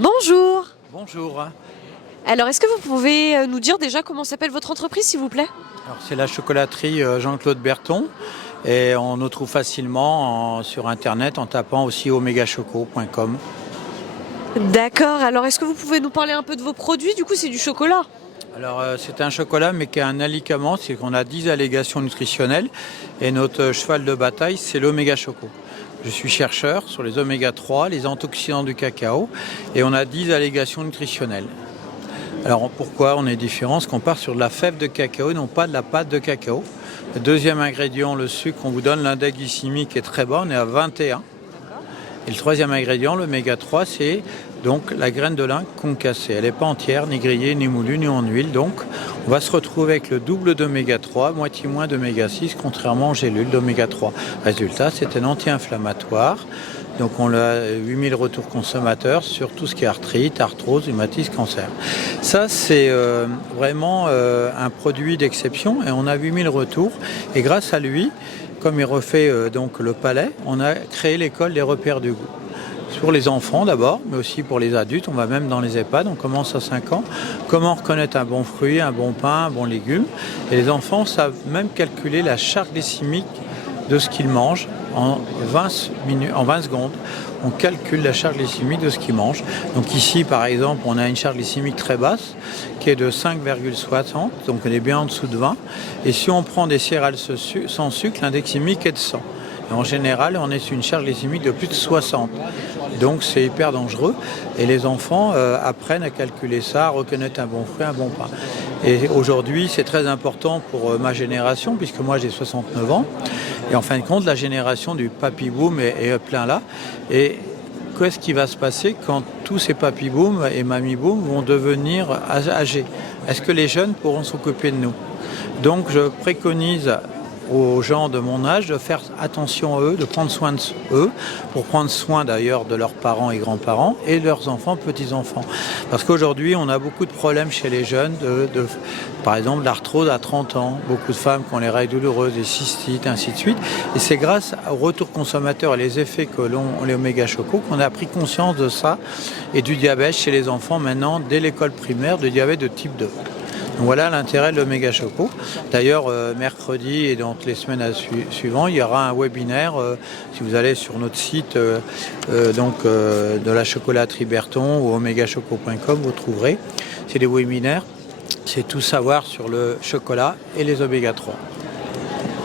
Bonjour. Bonjour. Alors, est-ce que vous pouvez nous dire déjà comment s'appelle votre entreprise, s'il vous plaît? Alors, c'est la chocolaterie Jean-Claude Berton et on nous trouve facilement sur internet en tapant aussi omegachoco.com. D'accord. Alors, est-ce que vous pouvez nous parler un peu de vos produits? Du coup, c'est du chocolat. Alors c'est un chocolat mais qui a un alicament, c'est qu'on a 10 allégations nutritionnelles et notre cheval de bataille c'est l'oméga choco. Je suis chercheur sur les oméga 3, les antioxydants du cacao et on a 10 allégations nutritionnelles. Alors pourquoi on est différent? Parce qu'on part sur de la fève de cacao et non pas de la pâte de cacao. Le deuxième ingrédient, le sucre, on vous donne l'index glycémique est très bas, on est à 21. Et le troisième ingrédient, l'oméga 3, c'est donc la graine de lin concassée. Elle n'est pas entière, ni grillée, ni moulue, ni en huile. Donc on va se retrouver avec le double d'oméga 3, moitié moins d'oméga 6, contrairement aux gélules d'oméga 3. Résultat, c'est un anti-inflammatoire. Donc on a 8000 retours consommateurs sur tout ce qui est arthrite, arthrose, rhumatisme, cancer. Ça c'est vraiment un produit d'exception et on a 8000 retours. Et grâce à lui, comme il refait donc le palais, on a créé l'école des repères du goût. Pour les enfants d'abord, mais aussi pour les adultes, on va même dans les EHPAD, on commence à 5 ans. Comment reconnaître un bon fruit, un bon pain, un bon légume. Et les enfants savent même calculer la charge glycémique de ce qu'ils mangent en 20 secondes. On calcule la charge glycémique de ce qu'ils mangent. Donc ici, par exemple, on a une charge glycémique très basse qui est de 5,60, donc on est bien en dessous de 20. Et si on prend des céréales sans sucre, l'index glycémique est de 100. Et en général, on est sur une charge glycémique de plus de 60. Donc c'est hyper dangereux. Et les enfants apprennent à calculer ça, à reconnaître un bon fruit, un bon pain. Et aujourd'hui, c'est très important pour ma génération, puisque moi j'ai 69 ans. Et en fin de compte, la génération du papy-boom est plein là. Et qu'est-ce qui va se passer quand tous ces papy-boom et mamie-boom vont devenir âgés? Est-ce que les jeunes pourront s'occuper de nous? Donc je préconise aux gens de mon âge de faire attention à eux, de prendre soin de eux, pour prendre soin d'ailleurs de leurs parents et grands-parents et de leurs enfants, petits-enfants. Parce qu'aujourd'hui, on a beaucoup de problèmes chez les jeunes, par exemple l'arthrose à 30 ans, beaucoup de femmes qui ont les règles douloureuses, des cystites, ainsi de suite. Et c'est grâce au retour consommateur et les effets que l'ont les oméga choco qu'on a pris conscience de ça et du diabète chez les enfants maintenant, dès l'école primaire, de diabète de type 2. Donc voilà l'intérêt de l'oméga choco. D'ailleurs, mercredi et dans les semaines suivantes, il y aura un webinaire. Si vous allez sur notre site de la chocolaterie Berton ou omegachoco.com, vous trouverez. C'est des webinaires. C'est tout savoir sur le chocolat et les oméga 3.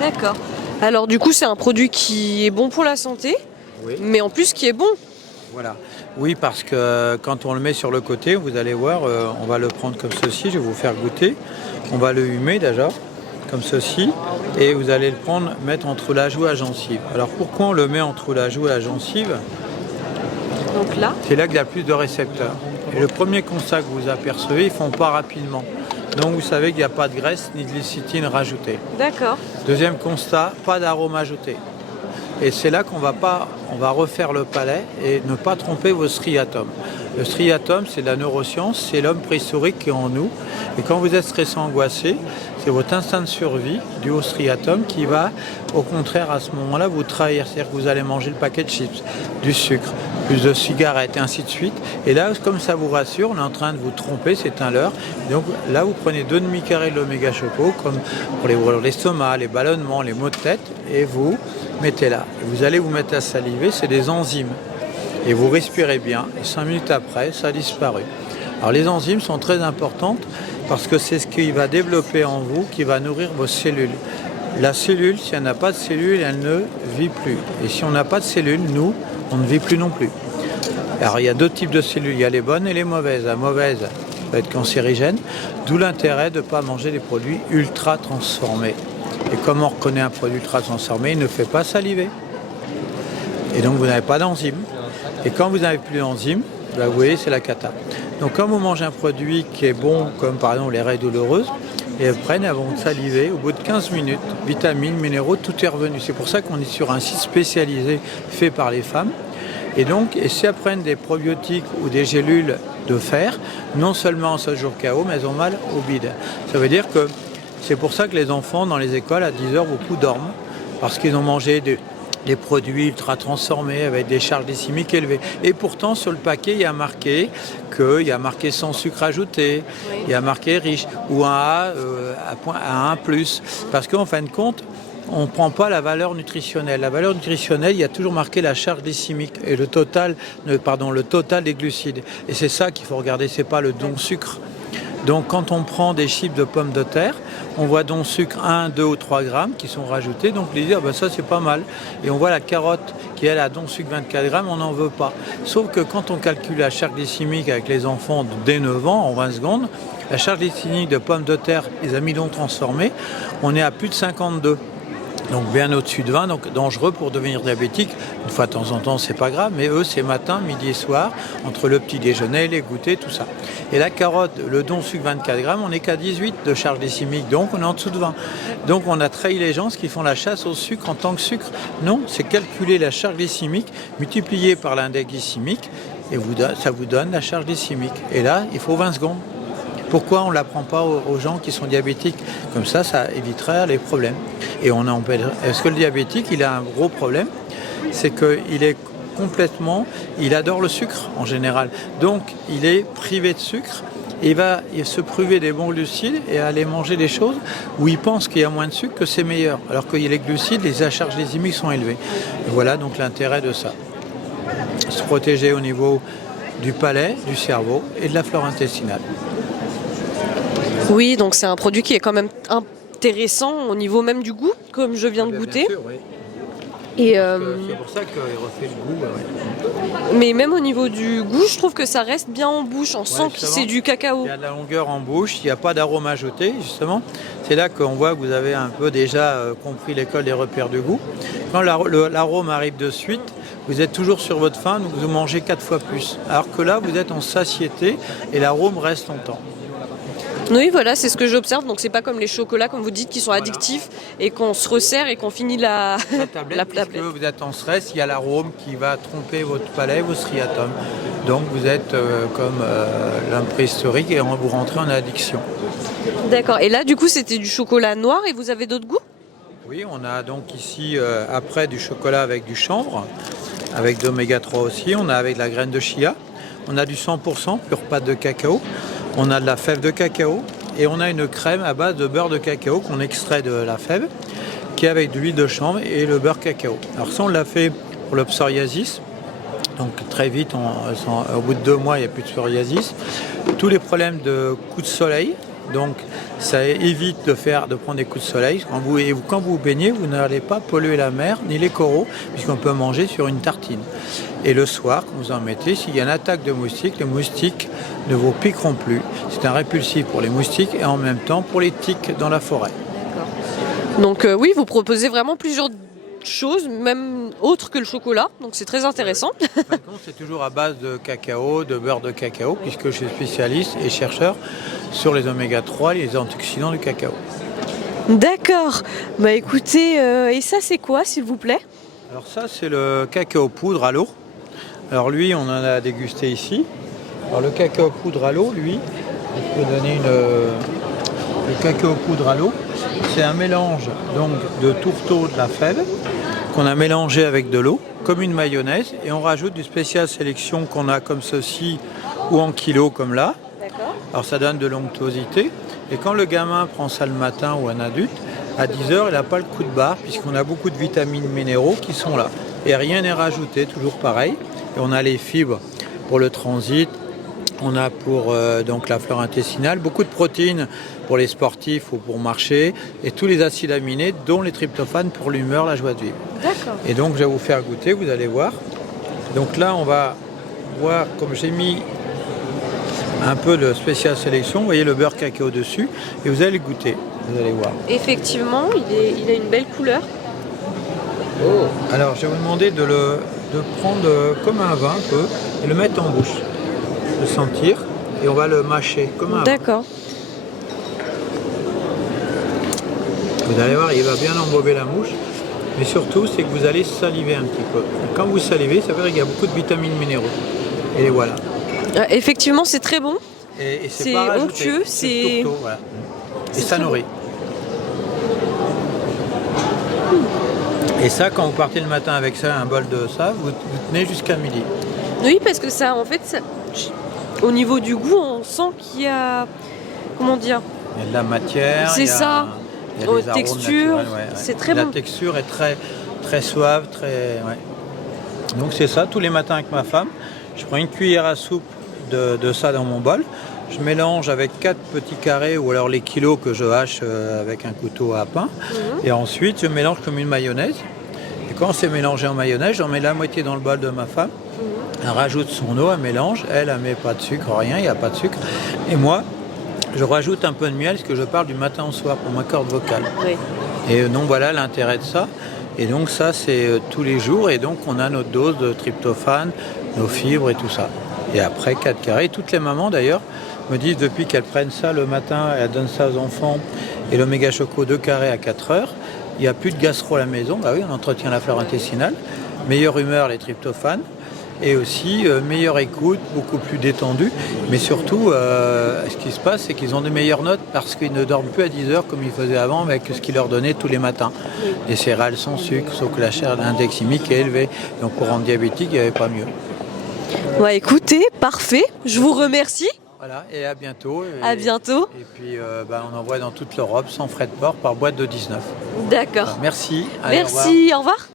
D'accord. Alors du coup, c'est un produit qui est bon pour la santé, Oui. mais en plus qui est bon. Voilà. Oui, parce que quand on le met sur le côté, vous allez voir, on va le prendre comme ceci, je vais vous faire goûter. On va le humer déjà, comme ceci, et vous allez le prendre, mettre entre la joue et la gencive. Alors pourquoi on le met entre la joue et la gencive? Donc là, C'est là qu'il y a plus de récepteurs. Et le premier constat que vous apercevez, ils ne font pas rapidement. Donc vous savez qu'il n'y a pas de graisse ni de lécithine rajoutée. d'accord. Deuxième constat, pas d'arôme ajouté. Et c'est là qu'on va refaire le palais et ne pas tromper vos striatomes. Le striatome, c'est de la neuroscience, c'est l'homme préhistorique qui est en nous. Et quand vous êtes stressé, angoissé, c'est votre instinct de survie dû au striatome qui va, au contraire, à ce moment-là, vous trahir. C'est-à-dire que vous allez manger le paquet de chips, du sucre, plus de cigarettes, et ainsi de suite. Et là, comme ça vous rassure, on est en train de vous tromper, c'est un leurre. Donc là, vous prenez 2 demi-carrés de l'oméga choco, comme pour l'estomac, les ballonnements, les maux de tête, et vous mettez là. Et vous allez vous mettre à saliver, c'est des enzymes. Et vous respirez bien, et 5 minutes après, ça a disparu. Alors les enzymes sont très importantes parce que c'est ce qui va développer en vous, qui va nourrir vos cellules. La cellule, si elle n'a pas de cellules, elle ne vit plus. Et si on n'a pas de cellules, nous, on ne vit plus non plus. Alors il y a 2 types de cellules, il y a les bonnes et les mauvaises. La mauvaise va être cancérigène, d'où l'intérêt de ne pas manger des produits ultra transformés. Et comme on reconnaît un produit ultra transformé, il ne fait pas saliver. Et donc vous n'avez pas d'enzymes. Et quand vous n'avez plus d'enzymes, vous voyez, c'est la cata. Donc quand vous mangez un produit qui est bon, comme par exemple les règles douloureuses, et elles prennent, elles vont saliver, au bout de 15 minutes, vitamines, minéraux, tout est revenu. C'est pour ça qu'on est sur un site spécialisé fait par les femmes. Et donc, si elles prennent des probiotiques ou des gélules de fer, non seulement ça joue KO, mais elles ont mal au bide. Ça veut dire que c'est pour ça que les enfants dans les écoles à 10 heures, beaucoup dorment, parce qu'ils ont mangé des produits ultra transformés avec des charges glycémiques élevées. Et pourtant, sur le paquet, il y a marqué sans sucre ajouté, il y a marqué riche, ou un A à 1+. Parce qu'en fin de compte, on ne prend pas la valeur nutritionnelle. La valeur nutritionnelle, il y a toujours marqué la charge glycémique et le total des glucides. Et c'est ça qu'il faut regarder, c'est pas le don sucre. Donc quand on prend des chips de pommes de terre, on voit don sucre 1, 2 ou 3 grammes qui sont rajoutés. Donc les dire ça c'est pas mal. Et on voit la carotte qui elle a don sucre 24 grammes, on n'en veut pas. Sauf que quand on calcule la charge glycémique avec les enfants dès 9 ans en 20 secondes, la charge glycémique de pommes de terre, les amidons transformés, on est à plus de 52. Donc bien au-dessus de 20, donc dangereux pour devenir diabétique. Une fois de temps en temps, c'est pas grave, mais eux, c'est matin, midi et soir, entre le petit déjeuner, les goûters, tout ça. Et la carotte, le don sucre 24 grammes, on n'est qu'à 18 de charge glycémique, donc on est en dessous de 20. Donc on a trahi les gens qui font la chasse au sucre en tant que sucre. Non, c'est calculer la charge glycémique multipliée par l'index glycémique, et ça vous donne la charge glycémique. Et là, il faut 20 secondes. Pourquoi on ne l'apprend pas aux gens qui sont diabétiques? Comme ça éviterait les problèmes. Et est-ce que le diabétique, il a un gros problème? C'est qu'il est il adore le sucre en général. Donc, il est privé de sucre. Et il va se priver des bons glucides et aller manger des choses où il pense qu'il y a moins de sucre, que c'est meilleur. Alors que les glucides, les charges glycémiques sont élevées. Et voilà donc l'intérêt de ça. Se protéger au niveau du palais, du cerveau et de la flore intestinale. Oui, donc c'est un produit qui est quand même intéressant au niveau même du goût, comme je viens de goûter. Bien sûr, oui. Et c'est pour ça qu'il refait le goût. Ouais. Mais même au niveau du goût, je trouve que ça reste bien en bouche. On sent que c'est du cacao. Il y a de la longueur en bouche, il n'y a pas d'arôme ajouté, justement. C'est là qu'on voit que vous avez un peu déjà compris l'école des repères de goût. Quand l'arôme arrive de suite, vous êtes toujours sur votre faim, donc vous mangez 4 fois plus. Alors que là, vous êtes en satiété et l'arôme reste longtemps. Oui, voilà, c'est ce que j'observe. Donc, c'est pas comme les chocolats, comme vous dites, qui sont addictifs et qu'on se resserre et qu'on finit la tablette. Puisque vous êtes en stress, il y a l'arôme qui va tromper votre palais, vos striatomes. Donc, vous êtes comme l'homme préhistorique et vous rentrez en addiction. D'accord. Et là, du coup, c'était du chocolat noir et vous avez d'autres goûts? Oui, on a donc ici, après, du chocolat avec du chanvre, avec d'oméga 3 aussi. On a avec de la graine de chia. On a du 100% pure pâte de cacao. On a de la fève de cacao et on a une crème à base de beurre de cacao qu'on extrait de la fève, qui est avec de l'huile de chanvre et le beurre cacao. Alors ça, on l'a fait pour le psoriasis. Donc très vite, au bout de 2 mois, il n'y a plus de psoriasis. Tous les problèmes de coups de soleil, donc ça évite de prendre des coups de soleil. Quand vous baignez, vous n'allez pas polluer la mer ni les coraux, puisqu'on peut manger sur une tartine. Et le soir, quand vous en mettez, s'il y a une attaque de moustiques, les moustiques ne vous piqueront plus. C'est un répulsif pour les moustiques et en même temps pour les tiques dans la forêt. D'accord. Donc oui, vous proposez vraiment plusieurs choses, même autres que le chocolat. Donc c'est très intéressant. Par contre, c'est toujours à base de cacao, de beurre de cacao, puisque je suis spécialiste et chercheur sur les oméga 3, les antioxydants du cacao. D'accord. Bah écoutez, et ça c'est quoi, s'il vous plaît? Alors ça, c'est le cacao poudre à l'eau. Alors lui, on en a dégusté ici. Alors le cacao poudre à l'eau, lui, je peux donner le cacao poudre à l'eau. C'est un mélange donc de tourteau de la fève qu'on a mélangé avec de l'eau, comme une mayonnaise, et on rajoute du spécial sélection qu'on a comme ceci ou en kilo comme là. D'accord. Alors ça donne de l'onctuosité. Et quand le gamin prend ça le matin ou un adulte, à 10 heures, il n'a pas le coup de barre puisqu'on a beaucoup de vitamines minéraux qui sont là. Et rien n'est rajouté, toujours pareil. Et on a les fibres pour le transit, on a pour donc la flore intestinale, beaucoup de protéines pour les sportifs ou pour marcher, et tous les acides aminés, dont les tryptophanes pour l'humeur, la joie de vivre. D'accord. Et donc je vais vous faire goûter, vous allez voir. Donc là, on va voir, comme j'ai mis un peu de spécial sélection, vous voyez le beurre cacao dessus, et vous allez goûter, vous allez voir. Effectivement, il a une belle couleur. Alors je vais vous demander de prendre comme un vin un peu, et le mettre en bouche, le sentir, et on va le mâcher comme un vin. D'accord. Vous allez voir, il va bien embober la mouche, mais surtout c'est que vous allez saliver un petit peu. Et quand vous salivez, ça veut dire qu'il y a beaucoup de vitamines minéraux. Et les voilà. Effectivement, c'est très bon. Et c'est pas rajouté, onctueux, c'est tourteau, voilà. Et ça nourrit. Et ça, quand vous partez le matin avec ça, un bol de ça, vous tenez jusqu'à midi. Oui, parce que ça, en fait, au niveau du goût, on sent qu'il y a, comment dire, Il y a de la matière, c'est ça, il y a des arômes texture, naturels, ouais. c'est très La bon. texture est très suave, ouais. Donc c'est ça, tous les matins avec ma femme. Je prends une cuillère à soupe de ça dans mon bol. Je mélange avec 4 petits carrés ou alors les kilos que je hache avec un couteau à pain. Et ensuite, je mélange comme une mayonnaise. Et quand c'est mélangé en mayonnaise, j'en mets la moitié dans le bol de ma femme. Elle rajoute son eau, elle mélange. Elle met pas de sucre, rien, il n'y a pas de sucre. Et moi, je rajoute un peu de miel, parce que je parle du matin au soir pour ma corde vocale. Oui. Et donc voilà l'intérêt de ça. Et donc ça, c'est tous les jours. Et donc on a notre dose de tryptophane, nos fibres et tout ça. Et après, 4 carrés. Toutes les mamans d'ailleurs me disent depuis qu'elles prennent ça le matin, elles donnent ça aux enfants, et l'oméga choco 2 carrés à 4 heures, il n'y a plus de gastro à la maison. Bah oui, on entretient la flore intestinale. Meilleure humeur, les tryptophanes. Et aussi meilleure écoute, beaucoup plus détendue. Mais surtout, ce qui se passe, c'est qu'ils ont des meilleures notes parce qu'ils ne dorment plus à 10 heures comme ils faisaient avant avec ce qu'ils leur donnaient tous les matins. Des céréales sans sucre, sauf que l'index glycémique est élevé. Donc pour rendre diabétique, il n'y avait pas mieux. Ouais, écoutez, parfait. Je vous remercie. Voilà, et à bientôt. À bientôt. Et puis on envoie dans toute l'Europe sans frais de port par boîte de 19. D'accord. Merci. Allez, Merci, au revoir.